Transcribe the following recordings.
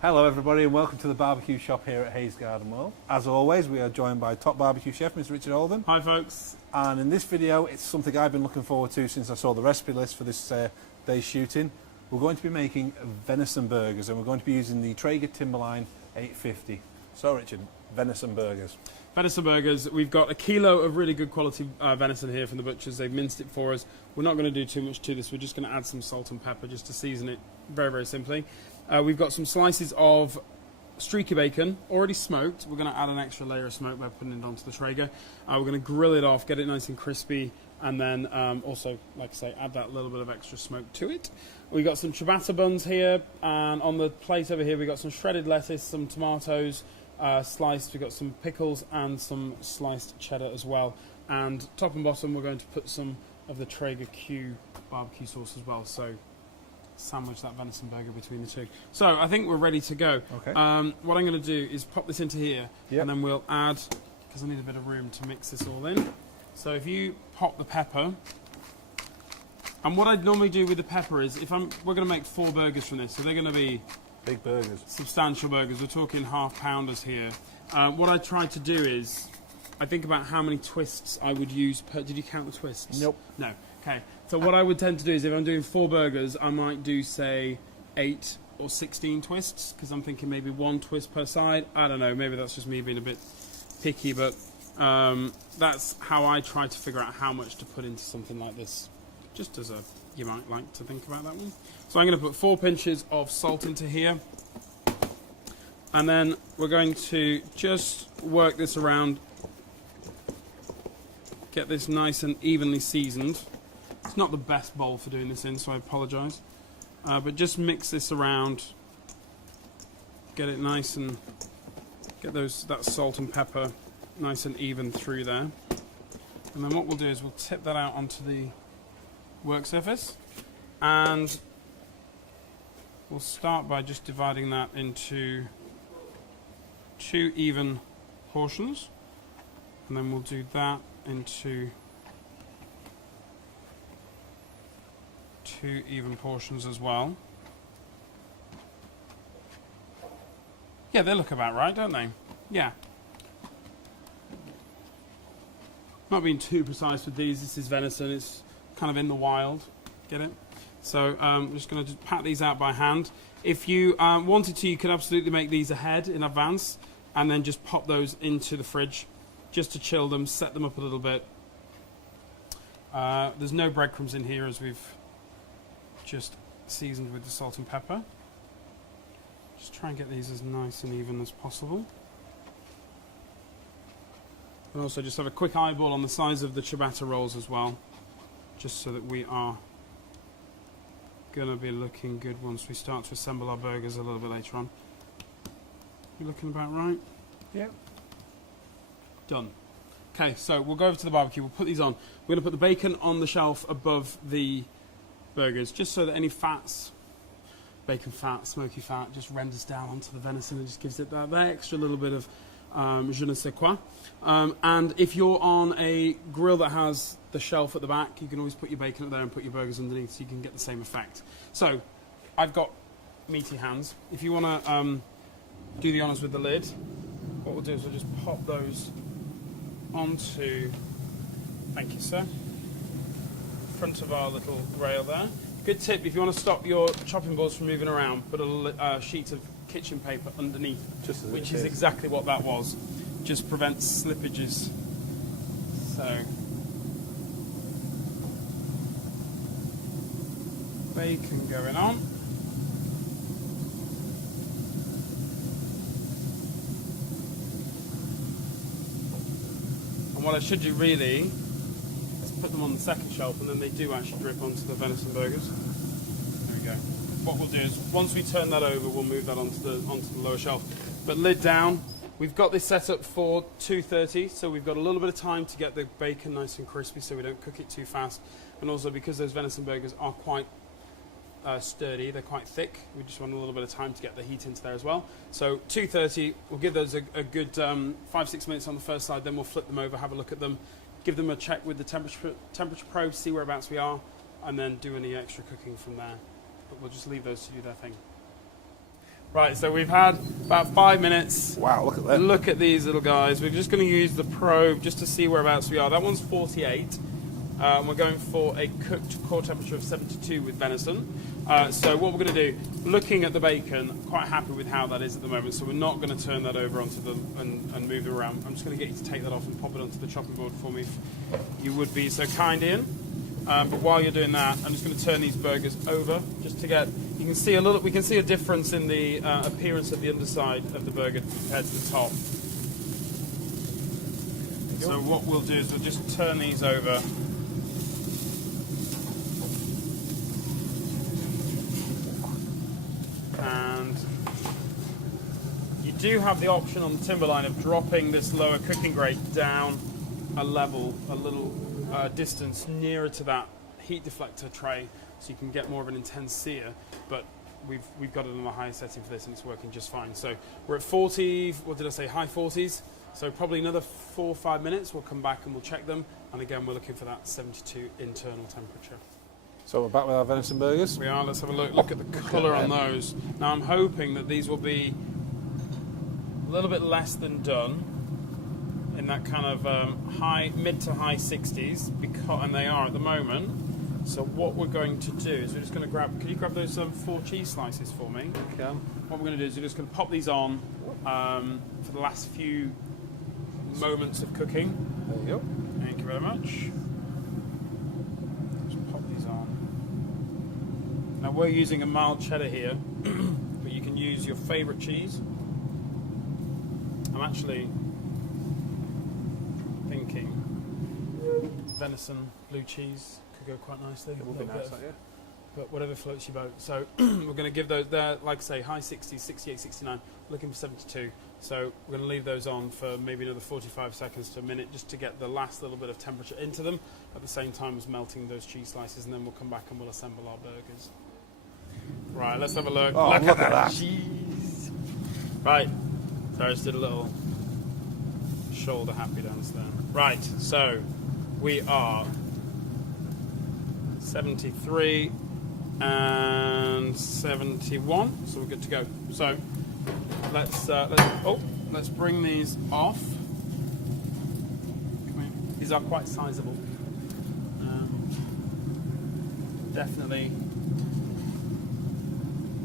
Hello everybody and welcome to the barbecue shop here at Hayes Garden World. As always, we are joined by top barbecue chef Mr. Richard Oldham. Hi folks. And in this video, it's something I've been looking forward to since I saw the recipe list for this day's shooting. We're going to be making venison burgers and we're going to be using the Traeger Timberline 850. So Richard, venison burgers. Venison burgers, we've got a kilo of really good quality venison here from the butchers. They've minced it for us. We're not going to do too much to this. We're just going to add some salt and pepper just to season it very, very simply. We've got some slices of streaky bacon, already smoked. We're going to add an extra layer of smoke by putting it onto the Traeger. We're going to grill it off, get it nice and crispy, and then also, like I say, add that little bit of extra smoke to it. We've got some ciabatta buns here, and on the plate over here we've got some shredded lettuce, some tomatoes sliced, we've got some pickles and some sliced cheddar as well. And top and bottom we're going to put some of the Traeger Q barbecue sauce as well. So sandwich that venison burger between the two. So I think we're ready to go. Okay. What I'm going to do is pop this into here, and then we'll add, because I need a bit of room to mix this all in. So if you pop the pepper, and what I'd normally do with the pepper is, we're going to make 4 burgers from this, so they're going to be big burgers, substantial burgers. We're talking half pounders here. What I try to do is, I think about how many twists I would use per. Did you count the twists? Nope. No. Okay. So what I would tend to do is, if I'm doing 4 burgers, I might do say 8 or 16 twists, because I'm thinking maybe 1 twist per side. I don't know. Maybe that's just me being a bit picky, but that's how I try to figure out how much to put into something like this. Just as you might like to think about that one. So I'm going to put 4 pinches of salt into here, and then we're going to just work this around, get this nice and evenly seasoned. It's not the best bowl for doing this in, so I apologise. But just mix this around, get it nice and get that salt and pepper nice and even through there. And then what we'll do is we'll tip that out onto the work surface, and we'll start by just dividing that into 2 even portions, and then we'll do that into 2 even portions as well. Yeah, they look about right, don't they? Yeah. Not being too precise with these, this is venison, it's kind of in the wild, get it? So I'm just going to pat these out by hand. If you wanted to, you could absolutely make these ahead in advance and then just pop those into the fridge just to chill them, set them up a little bit. There's no breadcrumbs in here as we've just seasoned with the salt and pepper. Just try and get these as nice and even as possible. And also just have a quick eyeball on the size of the ciabatta rolls as well, just so that we are going to be looking good once we start to assemble our burgers a little bit later on. You looking about right? Yep. Done. Okay, so we'll go over to the barbecue, we'll put these on. We're going to put the bacon on the shelf above the burgers, just so that any fats, bacon fat, smoky fat, just renders down onto the venison and just gives it that extra little bit of je ne sais quoi. And if you're on a grill that has the shelf at the back, you can always put your bacon up there and put your burgers underneath, so you can get the same effect. So I've got meaty hands. If you want to do the honours with the lid, what we'll do is we'll just pop those onto, thank you sir, front of our little rail there. Good tip, if you want to stop your chopping boards from moving around, put a sheet of kitchen paper underneath, which is exactly what that was. Just prevents slippages. So bacon going on. And what I should do really is put them on the second shelf, and then they do actually drip onto the venison burgers. There we go. What we'll do is, once we turn that over, we'll move that onto the lower shelf. But lid down. We've got this set up for 2:30, so we've got a little bit of time to get the bacon nice and crispy, so we don't cook it too fast. And also because those venison burgers are quite sturdy, they're quite thick, we just want a little bit of time to get the heat into there as well. So 2:30, we'll give those a good 5-6 minutes on the first side, then we'll flip them over, have a look at them, give them a check with the temperature probe, see whereabouts we are, and then do any extra cooking from there. But we'll just leave those to do their thing. Right, so we've had about 5 minutes. Wow, look at that. Look at these little guys. We're just going to use the probe just to see whereabouts we are. That one's 48. And we're going for a cooked core temperature of 72 with venison. So what we're going to do, looking at the bacon, quite happy with how that is at the moment. So we're not going to turn that over onto the and move it around. I'm just going to get you to take that off and pop it onto the chopping board for me, if you would be so kind, Ian. But while you're doing that, I'm just going to turn these burgers over just to get. You can see we can see a difference in the appearance of the underside of the burger compared to the top. So what we'll do is we'll just turn these over. And you do have the option on the Timberline of dropping this lower cooking grate down a little distance nearer to that heat deflector tray, so you can get more of an intense sear. But we've got it on the high setting for this, and it's working just fine. So we're at 40. What did I say? High 40s. So probably another 4 or 5 minutes. We'll come back and we'll check them. And again, we're looking for that 72 internal temperature. So we're back with our venison burgers. We are. Let's have a look at the colour on those. Now I'm hoping that these will be a little bit less than done, in that kind of mid to high 60s, and they are at the moment. So what we're going to do is we're just going to grab. Can you grab those 4 cheese slices for me? Okay. What we're going to do is we're just going to pop these on for the last few moments of cooking. There you go. Thank you very much. Now we're using a mild cheddar here, but you can use your favourite cheese. I'm actually thinking venison blue cheese could go quite nicely. It would be nice, yeah. But whatever floats your boat. So we're going to give those, they're like I say, high 60s, 68, 69, looking for 72. So we're going to leave those on for maybe another 45 seconds to a minute, just to get the last little bit of temperature into them, at the same time as melting those cheese slices, and then we'll come back and we'll assemble our burgers. Right, let's have a look. Oh, look at that cheese. Right, so I just did a little shoulder happy dance there. Right, so we are 73 and 71, so we're good to go. So let's bring these off. These are quite sizable.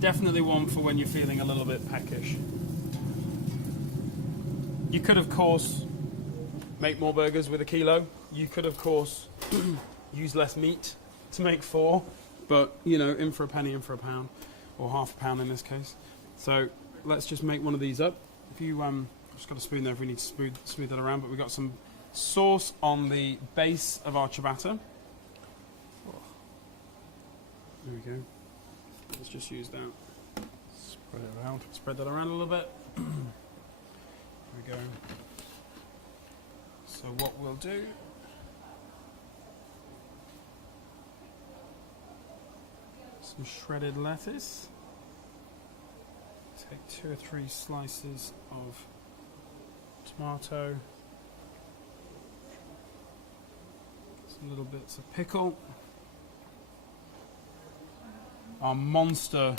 Definitely one for when you're feeling a little bit peckish. You could, of course, make more burgers with a kilo. You could, of course, use less meat to make 4. But, you know, in for a penny, in for a pound. Or half a pound in this case. So let's just make one of these up. If you, just got a spoon there if we need to smooth that around. But we've got some sauce on the base of our ciabatta. There we go. Let's just use that. Spread it around. Spread that around a little bit. There we go. So what we'll do, some shredded lettuce. Take 2 or 3 slices of tomato. Some little bits of pickle. Our monster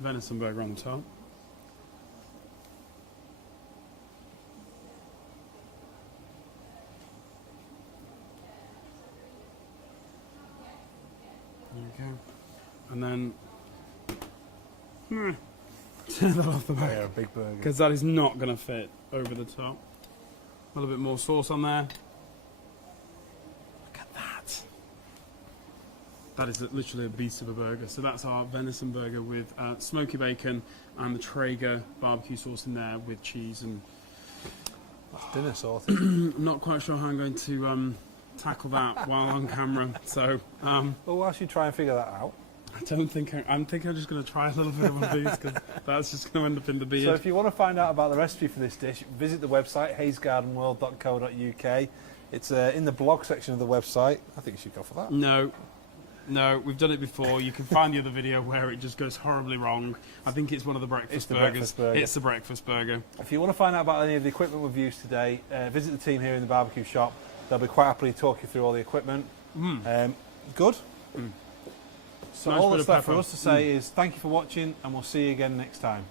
venison burger on the top. There we go. And then turn that off the back. Yeah, a big burger. Because that is not going to fit over the top. A little bit more sauce on there. Look at that. That is literally a beast of a burger. So that's our venison burger with smoky bacon and the Traeger barbecue sauce in there with cheese. And That's dinner sorted. I'm not quite sure how I'm going to tackle that while on camera. So Well, whilst you try and figure that out. I don't think I'm just going to try a little bit of one of these, because that's just going to end up in the beard. So if you want to find out about the recipe for this dish, visit the website haysgardenworld.co.uk. It's in the blog section of the website. I think you should go for that. No, we've done it before. You can find the other video where it just goes horribly wrong. I think it's one of the breakfast burgers. It's the breakfast burger. If you want to find out about any of the equipment we've used today, visit the team here in the barbecue shop. They'll be quite happily talk you through all the equipment. Good. So Nice all bit that's of left for pepper. us to say is thank you for watching, and we'll see you again next time.